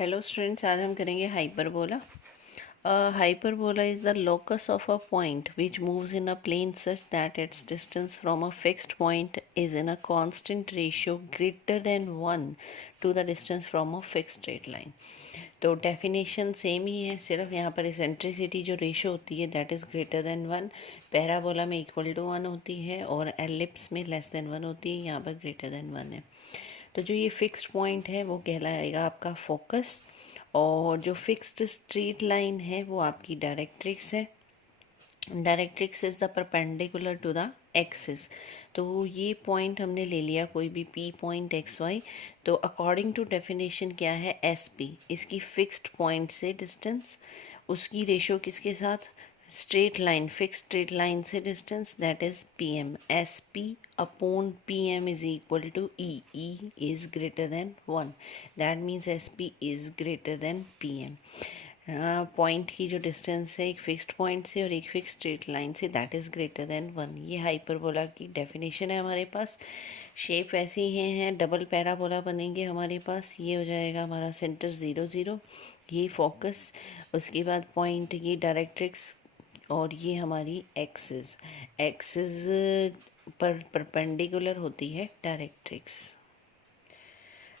Hello students, आज हम करेंगे hyperbola. Hyperbola is the locus of a point which moves in a plane such that its distance from a fixed point is in a constant ratio greater than 1 to the distance from a fixed straight line। तो definition same ही है, सिर्फ यहाँ पर eccentricity जो ratio होती है that is greater than 1, parabola में equal to 1 होती है और एलिप्स में लेस देन 1 होती है, यहाँ पर ग्रेटर देन 1 है। तो जो ये फिक्स्ड पॉइंट है वो कहलाएगा आपका फोकस, और जो फिक्स्ड स्ट्रेट लाइन है वो आपकी डायरेक्ट्रिक्स है। Directrix is the perpendicular to the axis. तो ये पॉइंट हमने ले लिया कोई भी पी पॉइंट एक्स वाई, तो अकॉर्डिंग टू डेफिनेशन क्या है, एस पी इसकी फिक्स्ड पॉइंट से डिस्टेंस, उसकी रेशो किसके साथ, straight line, fix straight line से distance, that is P M. S P upon P M is equal to E, E is greater than 1, that means S P is greater than P M. Point की जो distance है एक fixed point से और एक fix straight line से, that is greater than 1। ये hyperbola की डेफिनेशन है हमारे पास। शेप वैसे ही हैं, डबल पैराबोला बनेंगे हमारे पास। ये हो जाएगा हमारा सेंटर 0 0, ये फोकस, उसके बाद पॉइंट ये डायरेक्ट्रिक्स, और ये हमारी एक्सिस। एक्सिस पर परपेंडिकुलर होती है डायरेक्ट्रिक्स।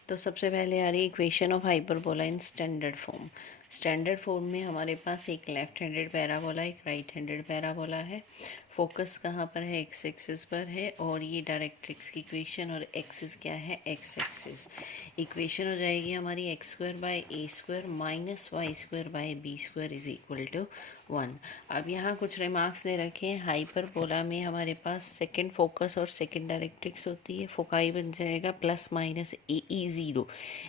तो सबसे पहले आ रही equation of hyperbola in standard form. Standard form में हमारे पास एक लेफ्ट हैंडेड पैराबोला, एक राइट हैंडेड पैराबोला है। फोकस कहाँ पर है, एक्स एक्सिस पर है, और ये डायरेक्ट्रिक्स की इक्वेशन, और एक्सिस क्या है, एक्स एक्सिस। इक्वेशन हो जाएगी हमारी X square by A square minus Y square by B square is equal to 1। अब यहाँ कुछ रिमार्क्स दे रखे हैं। हाइपरबोला में हमारे पास सेकंड फोकस और सेकंड डायरेक्ट्रिक्स होती है। फोकाई बन जाएगा प्लस माइनस ए ई 0,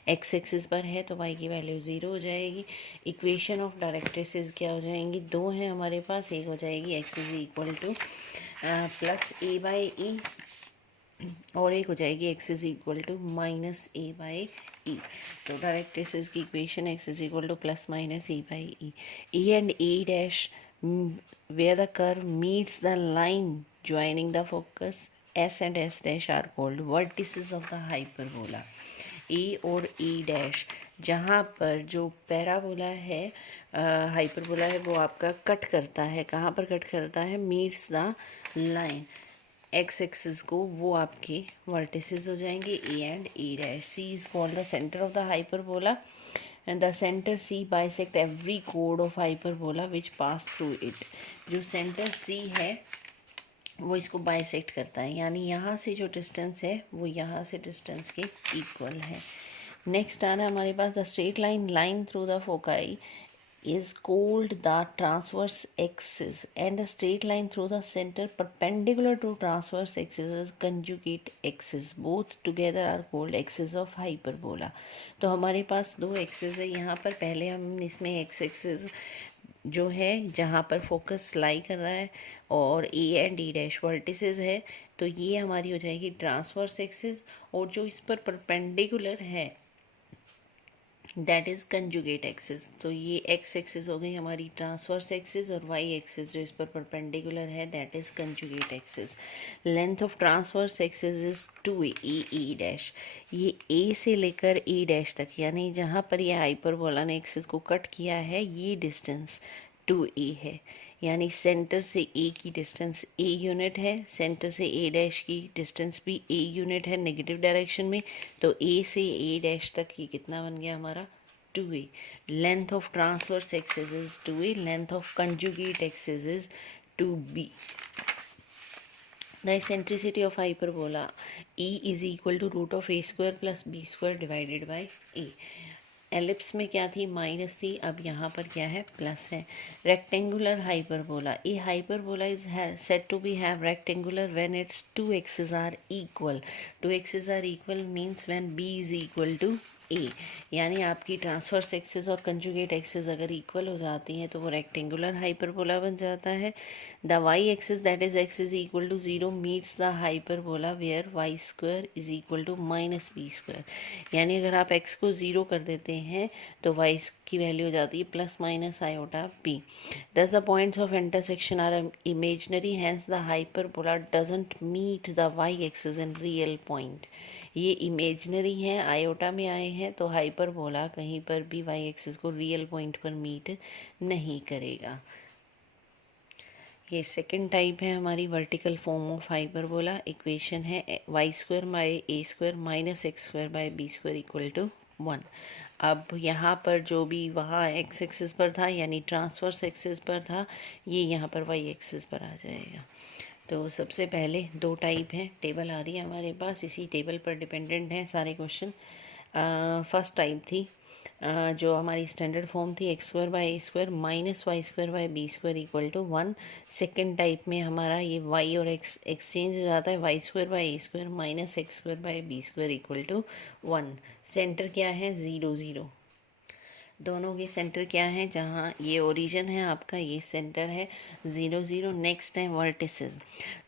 एक्स एक्सिस पर है तो वाई की वैल्यू 0 हो जाएगी। इक्वेशन ऑफ डायरेक्ट्रिसेस क्या हो जाएंगी, दो हैं हमारे पास। एक हो जाएगी X is equal to plus A by E, और एक हो जाएगी X is equal to minus A by E. तो डायरेक्ट्रिसेस की equation X is equal to plus minus A by E. E and A dash where the curve meets the line joining the focus, S and S dash are called vertices of the hyperbola। ए और ए dash, जहाँ पर जो parabola है, hyperbola है, वो आपका cut करता है, कहाँ पर कट करता है, meets the line X axis को, वो आपके वर्टिसेस हो जाएंगे A and A dash. C is called the centre of the hyperbola and the center C bisect every chord of hyperbola which pass through it। जो centre C है वो इसको bisect करता है, यानी यहाँ से जो डिस्टेंस है वो यहाँ से डिस्टेंस के इक्वल है। नेक्स्ट आ रहा है हमारे पास the straight line through the foci is called the transverse axis and the straight line through the center perpendicular to transverse axis is conjugate axis, both together are called axis of hyperbola। तो हमारे पास दो axis है यहाँ पर। पहले हम इसमें x axis जो है जहाँ पर फोकस लाई कर रहा है और ए एंड ए डैश वर्टिसेस है, तो ये हमारी हो जाएगी ट्रांसवर्स एक्सिस, और जो इस पर परपेंडिकुलर है दैट इज़ कंजुगेट एक्सिस। तो ये एक्स एक्सिस हो गई हमारी ट्रांसवर्स एक्सिस, और वाई एक्सिस जो इस पर परपेंडिकुलर है that is conjugate axis. Length of transverse axis is 2a, A dash. ये ए से लेकर ए डैश तक, यानी जहाँ पर ये हाइपरबोला ने एक्सिस को कट किया है, ये डिस्टेंस 2a है। यानी सेंटर से ए की डिस्टेंस ए यूनिट है, सेंटर से ए डैश की डिस्टेंस भी ए यूनिट है नेगेटिव डायरेक्शन में। तो ए से ए डैश तक ये कितना बन गया हमारा, 2a। Length of transverse axis is 2a, length of conjugate axis is 2b। The eccentricity of hyperbola E is equal to root of a square plus b square divided by a। Ellipse में क्या थी, minus थी, अब यहाँ पर क्या है, plus है। Rectangular hyperbola, a hyperbola is said to be have rectangular when its two axis are equal. Two axis are equal means when B is equal to A, यानी आपकी ट्रांसवर्स एक्सिस और कंजुगेट एक्सिस अगर equal हो जाती हैं तो वो rectangular hyperbola बन जाता है। The Y axis that is X is equal to 0 meets the hyperbola where Y square is equal to minus B square. यानी अगर आप एक्स को 0 कर देते हैं तो वाई की वैल्यू हो जाती है plus minus iota B. Thus the points of intersection are imaginary, hence the hyperbola doesn't meet the Y axis in real point. ये इमेजनरी हैं, आयोटा में आए हैं, तो हाइपरबोला कहीं पर भी वाई एक्सिस को रियल पॉइंट पर मीट नहीं करेगा। ये सेकंड टाइप है हमारी vertical form of hyperbola. Equation है Y square by A square minus X square by B square equal to 1। अब यहाँ पर जो भी वहाँ एक्स एक्सिस पर था यानी ट्रांसवर्स एक्सिस पर था, ये यहाँ पर वाई एक्सिस पर आ जाएगा। तो सबसे पहले दो टाइप हैं, टेबल आ रही है हमारे पास, इसी टेबल पर डिपेंडेंट हैं सारे क्वेश्चन। फर्स्ट टाइप थी जो हमारी स्टैंडर्ड फॉर्म थी X square by A square minus Y square by B square equal to 1। Second type में हमारा ये वाई और एक्स एक्सचेंज हो जाता है, Y square by A square minus X square by B square equal to 1। Centre क्या है 0 0, दोनों के सेंटर क्या है, जहाँ ये ओरिजिन है आपका, ये सेंटर है 0 0। नेक्स्ट है वर्टिसेस।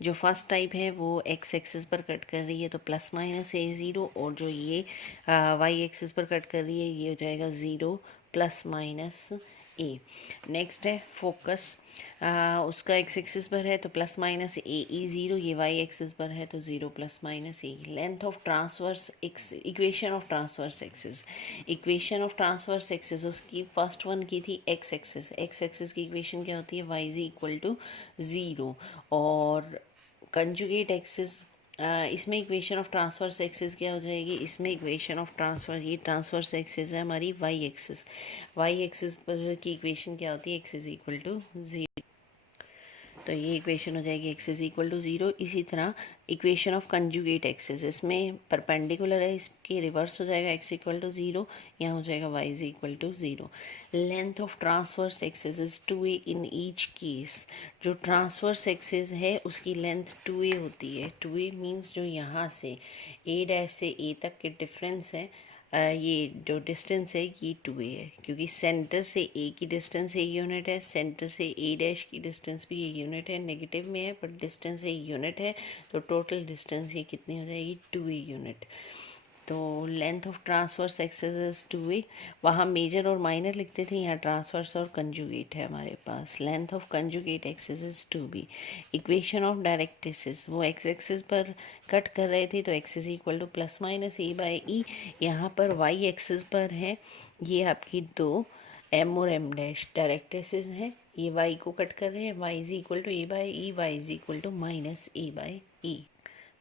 जो फर्स्ट टाइप है वो एक्स एक्सिस पर कट कर रही है तो प्लस माइनस ए 0, और जो ये वाई एक्सिस पर कट कर रही है ये हो जाएगा 0 प्लस माइनस ए। नेक्स्ट है फोकस, उसका एक्स एक्सिस पर है तो प्लस माइनस ए ई 0, ये वाई एक्सिस पर है तो 0 plus minus A. Length of transverse x, equation of transverse axis, equation of transverse axis उसकी फर्स्ट वन की थी एक्स एक्सिस। एक्स एक्सिस की इक्वेशन क्या होती है, वाई इज इक्वल टू 0। और कंजुगेट एक्सिस, इसमें इक्वेशन ऑफ ट्रांसवर्स एक्सिस क्या हो जाएगी, इसमें इक्वेशन ऑफ ट्रांसफर, ये ट्रांसवर्स एक्सिस है हमारी वाई एक्सिस। वाई एक्सिस की इक्वेशन क्या होती है, एक्स इज इक्वल टू 0, तो ये इक्वेशन हो जाएगी एक्स इज इक्वल टू 0। इसी तरह इक्वेशन ऑफ कंजुगेट एक्सिस, इसमें परपेंडिकुलर है, इसके रिवर्स हो जाएगा एक्स इक्वल टू 0, यहाँ हो जाएगा Y is equal to 0। Length of transverse axis is 2a in each case. जो ट्रांसवर्स एक्सिस है उसकी लेंथ 2a होती है। 2a मीन्स जो यहाँ से a डैश से a तक के डिफरेंस है, ये जो डिस्टेंस है ये 2a है, क्योंकि सेंटर से a की डिस्टेंस एक यूनिट है, सेंटर से a डैश की डिस्टेंस भी एक यूनिट है, नेगेटिव में है पर डिस्टेंस एक यूनिट है, तो टोटल डिस्टेंस ये कितनी हो जाएगी 2a यूनिट। तो length of transverse axis is 2a। वहाँ मेजर और माइनर लिखते थे, यहाँ ट्रांसवर्स और कंजुगेट है हमारे पास। Length of conjugate axis is 2b। Equation of directrices, वो एक्स एक्सिस पर कट कर रहे थे तो X is equal to plus minus A by E. यहाँ पर वाई एक्सिस पर है, ये आपकी दो एम और एम डैश डायरेक्ट्रिसेस हैं, ये वाई को कट कर रहे हैं, Y is equal to A by E, Y is equal to minus A by E.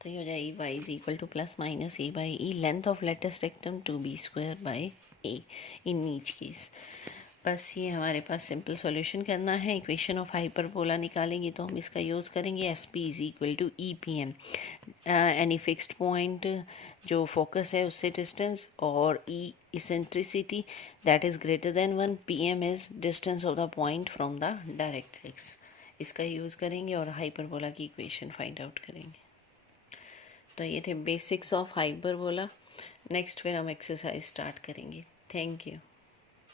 तो ये हो जाएगी Y is equal to plus minus A by E. Length of latus rectum 2b square by A in each case. बस ये हमारे पास simple solution करना है। Equation of hyperbola निकालेंगे तो हम इसका यूज़ करेंगे S P is equal to E P M, any fixed point जो फोकस है उससे डिस्टेंस, और E eccentricity that is greater than 1, P M is distance of the point from the directrix. इसका यूज़ करेंगे और hyperbola की equation find out करेंगे। तो ये थे बेसिक्स ऑफ हाइपरबोला। नेक्स्ट फिर हम एक्सरसाइज स्टार्ट करेंगे। Thank you.